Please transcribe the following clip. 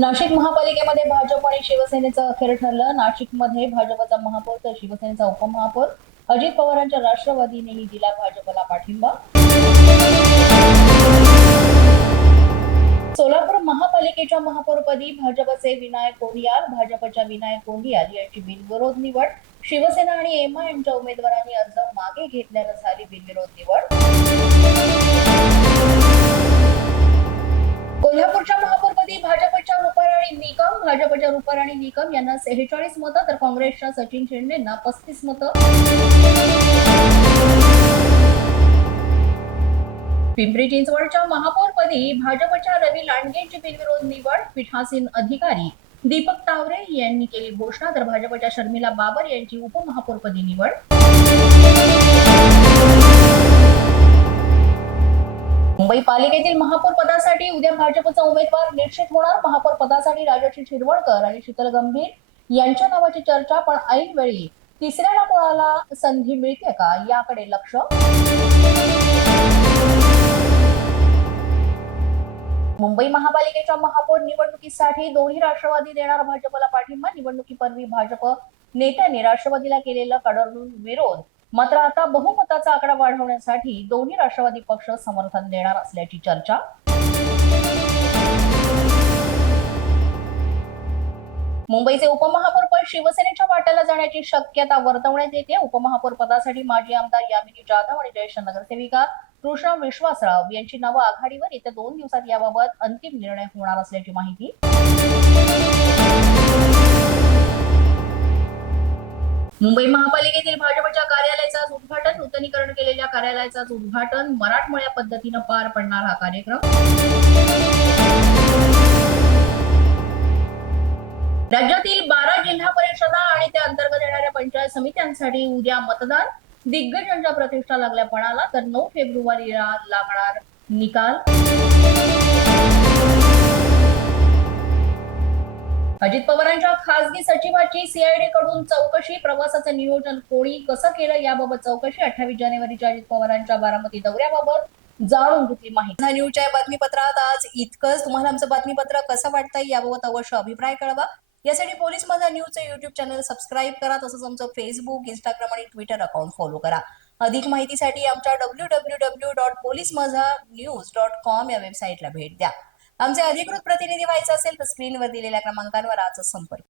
नाशिक महापालिकेमध्ये भाजप आणि शिवसेनेचं अखेर ठरलं। नाशिकमध्ये भाजपचा महापौर तर शिवसेनेचा उपमहापौर अजित पवारांच्या राष्ट्रवादीनेही दिला भाजपला पाठिंबा। सोलापूर महापालिकेच्या महापौरपदी भाजपचे विनायक कोंडियाल, भाजपच्या विनायक कोंडियाल यांची बिनविरोध निवड। शिवसेना आणि एमआयएमच्या उमेदवारांनी अर्ज मागे घेतल्यानं झाली बिनविरोध निवड। कोल्हापूरच्या महापौरपदी भाजपच्या रुपाराणी निकम यांना 46 मतं तर काँग्रेसच्या सचिन शेंडेंना 35 मतं। पिंपरी चिंचवडच्या महापौरपदी भाजपच्या रवी लांडगेंची बिनविरोध निवड। पीठासीन अधिकारी दीपक तावरे यांनी केली घोषणा तर भाजपच्या शर्मिला बाबर यांची उपमहापौरपदी निवड। मुंबई पालिकेतील महापौर पदासाठी उद्या भाजपचा उमेदवार निश्चित होणार। महापौर पदासाठी राजश्री शिरवळकर आणि शीतल गंभीर यांच्या नावाची चर्चा, पण ऐन वेळी तिसऱ्याला कोणाला संधी मिळते का याकडे लक्ष। मुंबई महापालिकेच्या महापौर निवडणुकीसाठी दोन्ही राष्ट्रवादी देणार भाजपला पाठिंबा। निवडणुकीपूर्वी भाजप नेत्यांनी राष्ट्रवादीला केलेला कडाडून विरोध, मात्र आता बहुमताचा आकडा वाढवण्यासाठी दोन्ही राष्ट्रवादी पक्ष समर्थन देणार असल्याची चर्चा। मुंबईचे उपमहापौर पद शिवसेनेच्या वाट्याला जाण्याची शक्यता वर्तवण्यात येते। उपमहापौर पदासाठी माजी आमदार यामिनी जाधव आणि ज्येष्ठ नगरसेविका कृष्णा विश्वासराव यांची नावं आघाडीवर, येत्या 2 दिवसात याबाबत अंतिम निर्णय होणार असल्याची माहिती। मुंबई महापालिकेतील भाजपच्या कार्यालयाचं उद्घाटन, नूतनीकरण केलेल्या कार्यालयाचं उद्घाटन मराठमोळ्या पद्धतीनं पार पडणार हा कार्यक्रम। राज्यातील 12 जिल्हा परिषदा आणि त्या अंतर्गत येणाऱ्या पंचायत समित्यांसाठी उद्या मतदान। दिग्गजांच्या प्रतिष्ठा लागल्या पणाला, तर 9 फेब्रुवारीला लागणार निकाल। अजित पवारांच्या खासगी सचिवाची सीआयडी कडून चौकशी, प्रवासाचं नियोजन कोणी कसं केलं याबाबत चौकशी। 28 जानेवारीच्या अजित पवारांच्या बारामती दौऱ्याबाबत जाणून घेतली माहिती। न्यूजच्या बातमीपत्रात आज इतकंच। तुम्हाला आमचं बातमीपत्र कसं वाटतंय याबाबत अवश्य अभिप्राय कळवा। यासाठी पोलीस माझा न्यूजचं YouTube चॅनल सबस्क्राईब करा, तसंच आमचं फेसबुक, इंस्टाग्राम आणि ट्विटर अकाउंट फॉलो करा। अधिक माहितीसाठी आमच्या www.policemazhanews.com या वेबसाईटला भेट द्या। आमचे अधिकृत प्रतिनिधी व्हायचे असेल तर स्क्रीनवर दिलेल्या क्रमांकावर आजच संपर्क